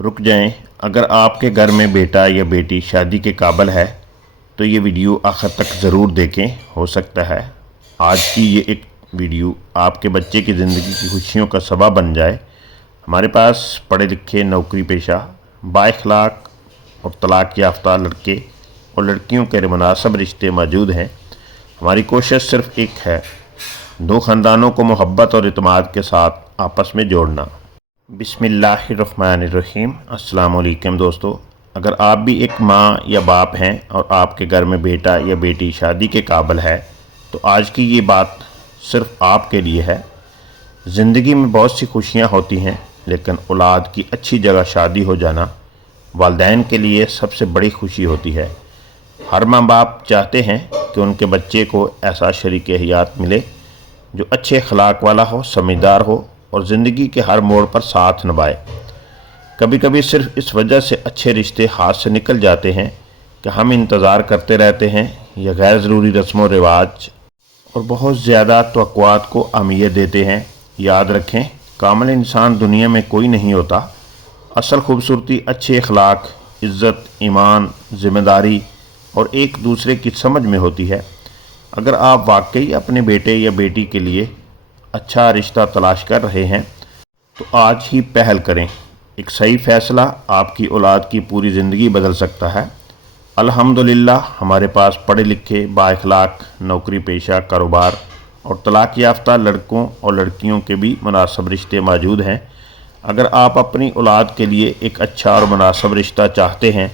रुक जाएं। अगर आपके घर में बेटा या बेटी शादी के काबिल है तो ये वीडियो आखिर तक ज़रूर देखें। हो सकता है आज की ये एक वीडियो आपके बच्चे की ज़िंदगी की खुशियों का सबब बन जाए। हमारे पास पढ़े लिखे, नौकरी पेशा, बाइखलाक और तलाक याफ्ता लड़के और लड़कियों के मुनासिब रिश्ते मौजूद हैं। हमारी कोशिश सिर्फ़ एक है, दो ख़ानदानों को मोहब्बत और इत्मीनान के साथ आपस में जोड़ना। बिस्मिल्लाहिर्रहमानिर्रहीम। अस्सलाम वालेकुम दोस्तों, अगर आप भी एक माँ या बाप हैं और आपके घर में बेटा या बेटी शादी के काबिल है तो आज की ये बात सिर्फ़ आपके लिए है। ज़िंदगी में बहुत सी खुशियाँ होती हैं, लेकिन औलाद की अच्छी जगह शादी हो जाना वालिदैन के लिए सबसे बड़ी खुशी होती है। हर माँ बाप चाहते हैं कि उनके बच्चे को ऐसा शरीक हयात मिले जो अच्छे अखलाक वाला हो, समझदार हो और ज़िंदगी के हर मोड़ पर साथ निभाए। कभी कभी सिर्फ इस वजह से अच्छे रिश्ते हाथ से निकल जाते हैं कि हम इंतज़ार करते रहते हैं या गैर ज़रूरी रस्म व रिवाज और बहुत ज़्यादा तवक्कुआत को अहमियत देते हैं। याद रखें, कामिल इंसान दुनिया में कोई नहीं होता। असल खूबसूरती अच्छे अखलाक, इज़्ज़त, ईमान, ज़िम्मेदारी और एक दूसरे की समझ में होती है। अगर आप वाकई अपने बेटे या बेटी के लिए अच्छा रिश्ता तलाश कर रहे हैं तो आज ही पहल करें। एक सही फ़ैसला आपकी औलाद की पूरी ज़िंदगी बदल सकता है। अल्हम्दुलिल्लाह हमारे पास पढ़े लिखे, बाइखलाक, नौकरी पेशा, कारोबार और तलाक याफ्ता लड़कों और लड़कियों के भी मुनासिब रिश्ते मौजूद हैं। अगर आप अपनी औलाद के लिए एक अच्छा और मुनासिब रिश्ता चाहते हैं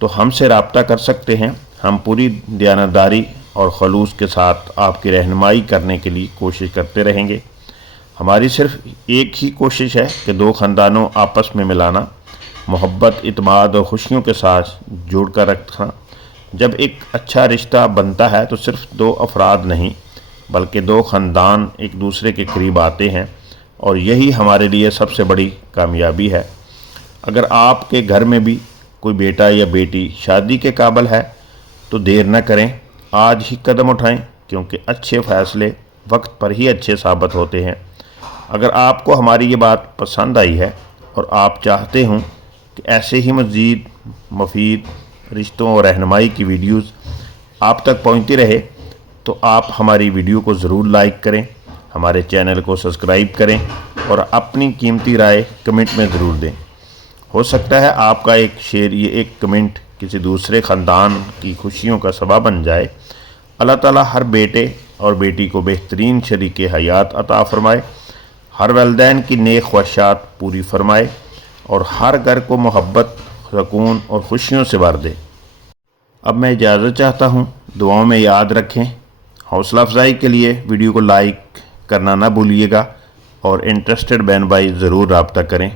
तो हमसे रब्ता कर सकते हैं। हम पूरी दयानतदारी और खलूस के साथ आपकी रहनुमाई करने के लिए कोशिश करते रहेंगे। हमारी सिर्फ एक ही कोशिश है कि दो ख़ानदानों आपस में मिलाना, मोहब्बत, इत्मीनान और खुशियों के साथ जोड़ कर रखना। जब एक अच्छा रिश्ता बनता है तो सिर्फ दो अफराद नहीं बल्कि दो ख़ानदान एक दूसरे के करीब आते हैं और यही हमारे लिए सबसे बड़ी कामयाबी है। अगर आपके घर में भी कोई बेटा या बेटी शादी के काबिल है तो देर न करें, आज ही कदम उठाएं, क्योंकि अच्छे फ़ैसले वक्त पर ही अच्छे साबित होते हैं। अगर आपको हमारी ये बात पसंद आई है और आप चाहते हों कि ऐसे ही मज़ीद मुफीद रिश्तों और रहनुमाई की वीडियोस आप तक पहुंचती रहे तो आप हमारी वीडियो को ज़रूर लाइक करें, हमारे चैनल को सब्सक्राइब करें और अपनी कीमती राय कमेंट में ज़रूर दें। हो सकता है आपका एक शेयर, ये एक कमेंट किसी दूसरे ख़ानदान की खुशियों का सबब बन जाए। अल्लाह ताला हर बेटे और बेटी को बेहतरीन शरीक हयात अता फ़रमाए, हर वालिदैन की नेक ख्वाहिशात पूरी फरमाए और हर घर को मोहब्बत, सुकून और खुशियों से भर दे। अब मैं इजाज़त चाहता हूँ, दुआओं में याद रखें। हौसला अफजाई के लिए वीडियो को लाइक करना ना भूलिएगा और इंटरेस्टेड बहन भाई ज़रूर रब्ता करें।